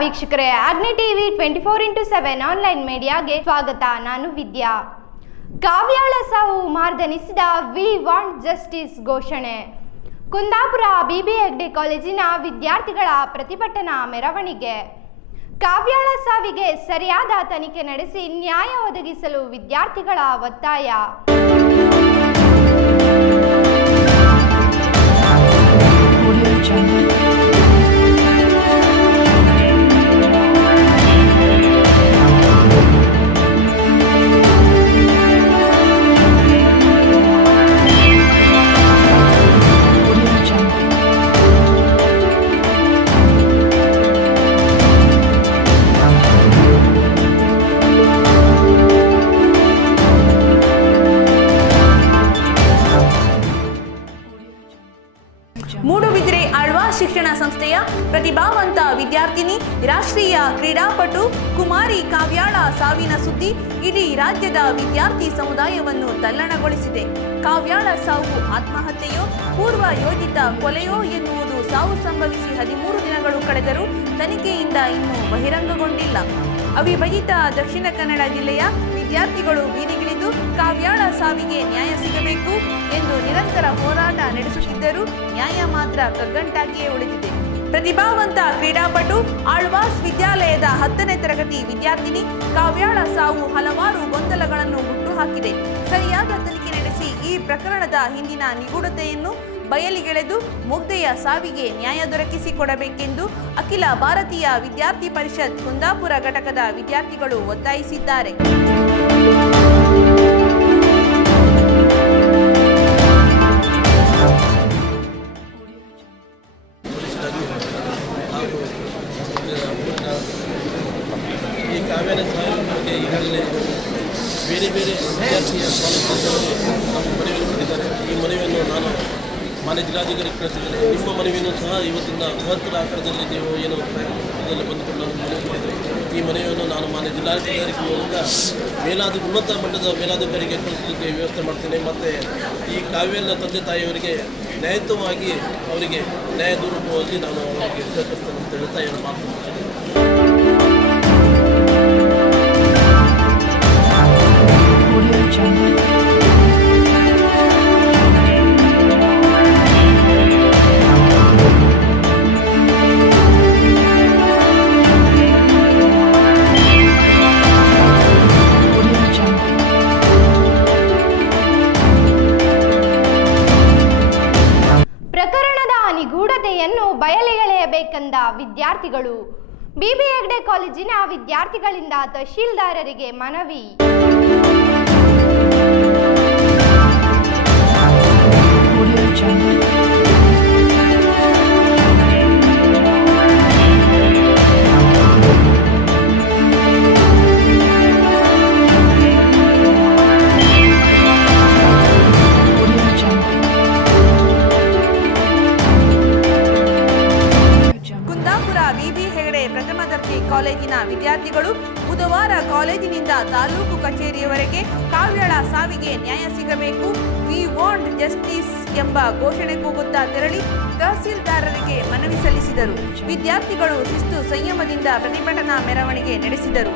ವೀಕ್ಷಕರೇ, ಅಗ್ನಿ TV 24x7 online ಮೀಡಿಯಾಗೆ ಸ್ವಾಗತ. ನಾನು ವಿದ್ಯಾ. ಕಾವ್ಯಾಳ ಸಾವು ಮಾರ್ದನಿಸಿದ ವಿ ವಾಂಟ್ ಜಸ್ಟಿಸ್ ಘೋಷಣೆ. ಕುಂದಾಪುರ ಬಿಬಿ ಹೆಗ್ಡೆ ಕಾಲೇಜಿನ ವಿದ್ಯಾರ್ಥಿಗಳ ಪ್ರತಿಭಟನಾ ಮೆರವಣಿಗೆ. ಕಾವ್ಯಾಳ ಸಾವಿಗೆ ಸರಿಯಾದ ತನಿಖೆ ನಡೆಸಿ ನ್ಯಾಯ ಒದಗಿಸಲು ವಿದ್ಯಾರ್ಥಿಗಳ ಒತ್ತಾಯ. ಮೂಡುಬಿದಿರೆ ಆಳ್ವಾ ಶಿಕ್ಷಣ ಸಂಸ್ಥೆಯ ಪ್ರತಿಭಾವಂತ ವಿದ್ಯಾರ್ಥಿನಿ, ರಾಷ್ಟ್ರೀಯ ಕ್ರೀಡಾಪಟು ಕುಮಾರಿ ಕಾವ್ಯಾಳ ಸಾವಿನ ಸುದ್ದಿ ಇಡೀ ರಾಜ್ಯದ ವಿದ್ಯಾರ್ಥಿ ಸಮುದಾಯವನ್ನು ತಲ್ಲಣಗೊಳಿಸಿದೆ. ಕಾವ್ಯಾಳ ಸಾವು ಆತ್ಮಹತ್ಯೆಯೋ ಪೂರ್ವ ಯೋಜಿತ ಕೊಲೆಯೋ ಎನ್ನುವುದು ಸಾವು ಸಂಭವಿಸಿ 13 ದಿನಗಳು ಕಳೆದರೂ ತನಿಖೆಯಿಂದ ಇನ್ನೂ ಬಹಿರಂಗಗೊಂಡಿಲ್ಲ. ಅವಿಭಜಿತ ದಕ್ಷಿಣ ಕನ್ನಡ ಜಿಲ್ಲೆಯ ವಿದ್ಯಾರ್ಥಿಗಳು ಬೀದಿಗಿಳಿದು ಕಾವ್ಯಾಳ ಸಾವಿಗೆ ನ್ಯಾಯ ಸಿಗಬೇಕು ಎಂದು ನಿರಂತರ ಹೋರಾಟ ನಡೆಸುತ್ತಿದ್ದರೂ ನ್ಯಾಯ ಮಾತ್ರ ಕಗ್ಗಂಟಾಗಿಯೇ ಉಳಿದಿದೆ. ಪ್ರತಿಭಾವಂತ ಕ್ರೀಡಾಪಟು, ಆಳ್ವಾಸ್ ವಿದ್ಯಾಲಯದ 10ನೇ ತರಗತಿ ವಿದ್ಯಾರ್ಥಿನಿ ಕಾವ್ಯಾಳ ಸಾವು ಹಲವಾರು ಗೊಂದಲಗಳನ್ನು ಹುಟ್ಟುಹಾಕಿದೆ. ಸರಿಯಾದ ತನಿಖೆ ನಡೆಸಿ ಈ ಪ್ರಕರಣದ ಹಿಂದಿನ ನಿಗೂಢತೆಯನ್ನು ಬಯಲಿಗೆಳೆದು ಮುಗ್ಧೆಯ ಸಾವಿಗೆ ನ್ಯಾಯ ದೊರಕಿಸಿಕೊಡಬೇಕೆಂದು ಅಖಿಲ ಭಾರತೀಯ ವಿದ್ಯಾರ್ಥಿ ಪರಿಷತ್ ಕುಂದಾಪುರ ಘಟಕದ ವಿದ್ಯಾರ್ಥಿಗಳು ಒತ್ತಾಯಿಸಿದ್ದಾರೆ. ಈ ಕಾವ್ಯಾಳ ಸಾವಿನ ಬಗ್ಗೆ ಈಗಾಗಲೇ ಬೇರೆ ಬೇರೆ ವಿದ್ಯಾರ್ಥಿಯ ನಮ್ಮ ಮನವಿಯನ್ನು ಕೊಟ್ಟಿದ್ದಾರೆ. ಈ ಮನವಿಯನ್ನು ನಾನು ಮಾನ್ಯ ಜಿಲ್ಲಾಧಿಕಾರಿ ಕಳಿಸಿದ್ದೇನೆ. ನಿಮ್ಮ ಮನವಿಯನ್ನು ಸಹ ಇವತ್ತಿನ ಬೃಹತ್ತರ ಆಕಾರದಲ್ಲಿ ನೀವು ಏನು ಇದರಲ್ಲಿ ಬಂದುಕೊಂಡು ನಾನು ಮನವಿ ಮಾಡಿದರೆ ಈ ಮನವಿಯನ್ನು ನಾನು ಮಾನ್ಯ ಜಿಲ್ಲಾಧಿಕಾರಿ ಮೂಲಕ ಉನ್ನತ ಮಟ್ಟದ ಮೇಲಾಧಿಕಾರಿಗೆ ಕಳಿಸಲಿಕ್ಕೆ ವ್ಯವಸ್ಥೆ ಮಾಡ್ತೇನೆ. ಮತ್ತು ಈ ಕಾವ್ಯಾಳ ತಂದೆ ತಾಯಿಯವರಿಗೆ ನ್ಯಾಯಯುತವಾಗಿ ಅವರಿಗೆ ನ್ಯಾಯ ದೊರಕುವಲ್ಲಿ ನಾನು ಅವರಿಗೆ ಸಹಕರಿಸ್ತೇನೆ ಅಂತ ಹೇಳ್ತಾ ಏನು ಮಾತು. ಪ್ರಕರಣದ ನಿಗೂಢತೆಯನ್ನು ಬಯಲಿಗೆಳೆಯಬೇಕೆಂದ ವಿದ್ಯಾರ್ಥಿಗಳು. ಬಿಬಿ ಹೆಗ್ಡೆ ಕಾಲೇಜಿನ ವಿದ್ಯಾರ್ಥಿಗಳಿಂದ ತಹಶೀಲ್ದಾರರಿಗೆ ಮನವಿ. ಕುಂದಾಪುರ ಬಿಬಿ ಹೆಗ್ಡೆ ಪ್ರಥಮ ದರ್ಜೆ ಕಾಲೇಜಿನ ವಿದ್ಯಾರ್ಥಿಗಳು ಬುಧವಾರ ಕಾಲೇಜಿನಿಂದ ತಾಲೂಕು ಕಚೇರಿಯವರೆಗೆ ಕಾವ್ಯಾಳ ಸಾವಿಗೆ ನ್ಯಾಯ ಸಿಗಬೇಕು, ವಿ ವಾಂಟ್ ಜಸ್ಟಿಸ್ ಎಂಬ ಘೋಷಣೆ ಕೂಗುತ್ತಾ ತೆರಳಿ ತಹಸೀಲ್ದಾರರಿಗೆ ಮನವಿ ಸಲ್ಲಿಸಿದರು. ವಿದ್ಯಾರ್ಥಿಗಳು ಶಿಸ್ತು ಸಂಯಮದಿಂದ ಪ್ರತಿಭಟನಾ ಮೆರವಣಿಗೆ ನಡೆಸಿದರು.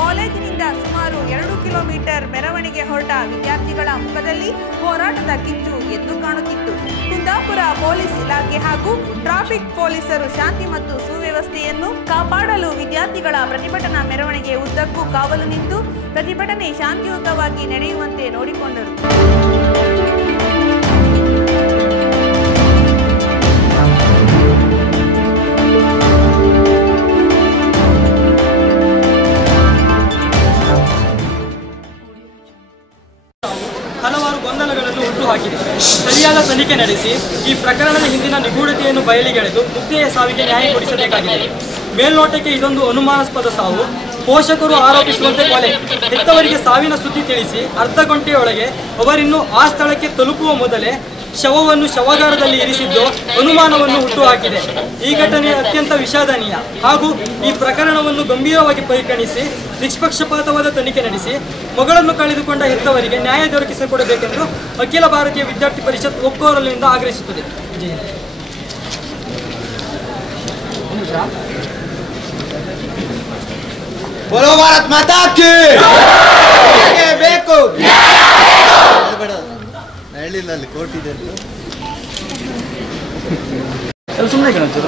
ಕಾಲೇಜಿನಿಂದ ಸುಮಾರು 2 ಕಿಲೋಮೀಟರ್ ಮೆರವಣಿಗೆ ಹೊರಟ ವಿದ್ಯಾರ್ಥಿಗಳ ಮುಖದಲ್ಲಿ ಹೋರಾಟದ ಕಿಚ್ಚು ಎದ್ದು ಕಾಣುತ್ತಿತ್ತು. ಕುಂದಾಪುರ ಪೊಲೀಸ್ ಇಲಾಖೆ ಹಾಗೂ ಟ್ರಾಫಿಕ್ ಪೊಲೀಸರು ಶಾಂತಿ ಮತ್ತು ಸುವ್ಯವಸ್ಥೆಯನ್ನು ಕಾಪಾಡಲು ವಿದ್ಯಾರ್ಥಿಗಳ ಪ್ರತಿಭಟನಾ ಮೆರವಣಿಗೆ ಉದ್ದಕ್ಕೂ ಕಾವಲು ನಿಂತು ಪ್ರತಿಭಟನೆ ಶಾಂತಿಯುತವಾಗಿ ನಡೆಯುವಂತೆ ನೋಡಿಕೊಂಡರು. ಹಲವಾರು ಗೊಂದಲಗಳನ್ನು ಹುಟ್ಟುಹಾಕಿದೆ. ಸರಿಯಾದ ತನಿಖೆ ನಡೆಸಿ ಈ ಪ್ರಕರಣದ ಹಿಂದಿನ ನಿಗೂಢತೆಯನ್ನು ಬಯಲಿಗೆಳೆದು ಮುಗ್ಧೆಯ ಸಾವಿಗೆ ನ್ಯಾಯ ಕೊಡಿಸಬೇಕಾಗಿದೆ. ಮೇಲ್ನೋಟಕ್ಕೆ ಇದೊಂದು ಅನುಮಾನಾಸ್ಪದ ಸಾವು, ಪೋಷಕರು ಆರೋಪಿಸುವಂತೆ ಕೊಲೆ. ಹೆತ್ತವರಿಗೆ ಸಾವಿನ ಸುದ್ದಿ ತಿಳಿಸಿ ಅರ್ಧ ಗಂಟೆಯೊಳಗೆ ಅವರಿನ್ನು ಆ ಸ್ಥಳಕ್ಕೆ ತಲುಪುವ ಮೊದಲೇ ಶವವನ್ನು ಶವಾಗಾರದಲ್ಲಿ ಇರಿಸಿದ್ದು ಅನುಮಾನವನ್ನು ಹುಟ್ಟುಹಾಕಿದೆ. ಈ ಘಟನೆ ಅತ್ಯಂತ ವಿಷಾದನೀಯ ಹಾಗೂ ಈ ಪ್ರಕರಣವನ್ನು ಗಂಭೀರವಾಗಿ ಪರಿಗಣಿಸಿ ನಿಷ್ಪಕ್ಷಪಾತವಾದ ತನಿಖೆ ನಡೆಸಿ ಮಗಳನ್ನು ಕಳೆದುಕೊಂಡ ಹೆತ್ತವರಿಗೆ ನ್ಯಾಯ ದೊರಕಿಸಿಕೊಡಬೇಕೆಂದು ಅಖಿಲ ಭಾರತೀಯ ವಿದ್ಯಾರ್ಥಿ ಪರಿಷತ್ ಒಕ್ಕೊರಲಿನಿಂದ ಆಗ್ರಹಿಸುತ್ತದೆ. ಜೈ ಹಿಂದ್. बोलो भारत माता की ಬೇಕು ಹಳ್ಳಿನಲ್ಲಿ ಕೋರ್ಟ್ ಇದೆ ಸುಮ್ಮನೆ ಕಾಣ್ತೀರ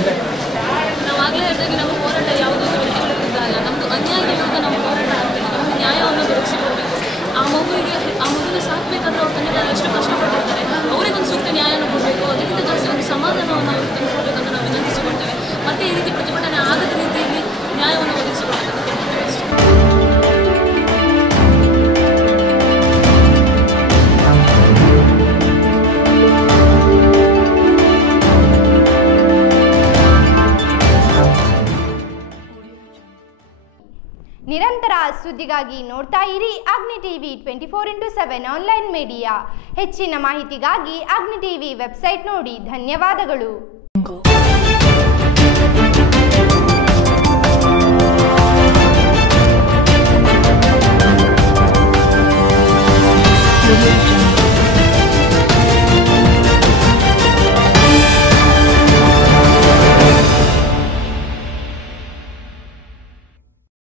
ನಾವಾಗಲೇ ಹೇಳಿದಾಗ ನಮ್ಮ ಹೋರಾಟ ಯಾವುದೇ ವ್ಯಕ್ತಿಗಳ ವಿರುದ್ಧ ಅಲ್ಲ, ನಮ್ಮದು ಅನ್ಯಾಯದ ವಿರುದ್ಧ ನಮ್ಮ ಹೋರಾಟ ಆಗಬೇಕು. ನಮಗೆ ನ್ಯಾಯವನ್ನು ದೊರಕಿಸಿಕೊಡ್ಬೇಕು. ಆ ಮಗುವಿನ ಸಾಕಬೇಕಾದ್ರೆ ಅವ್ರ ತಂದೆ ತಾಯಿ ಎಷ್ಟು ಕಷ್ಟಪಟ್ಟಿರ್ತಾರೆ, ಅವರಿಗೊಂದು ಸೂಕ್ತ ನ್ಯಾಯವನ್ನು ಕೊಡಬೇಕು. ಅದಕ್ಕಿಂತ ಜಾಸ್ತಿ ಒಂದು ಸಮಾಧಾನವನ್ನು ಅವ್ರಿಗೆ ತಂದುಕೊಡ್ಬೇಕಂತ ನಾವು ವಿನಂತಿಸಿಕೊಳ್ತೇವೆ. ಮತ್ತೆ ಈ ರೀತಿ ಪ್ರತಿಭಟನೆ ಆಗದ ರೀತಿಯಲ್ಲಿ ನ್ಯಾಯವನ್ನು ಒದಗಿಸಿಕೊಡಬೇಕು. ನಿರಂತರ ಸುದ್ದಿಗಾಗಿ ನೋಡ್ತಾ ಇರಿ ಅಗ್ನಿ ಟಿವಿ 24x7 ಆನ್ಲೈನ್ ಮೀಡಿಯಾ. ಹೆಚ್ಚಿನ ಮಾಹಿತಿಗಾಗಿ ಅಗ್ನಿ ಟಿವಿ ವೆಬ್ಸೈಟ್ ನೋಡಿ. ಧನ್ಯವಾದಗಳು.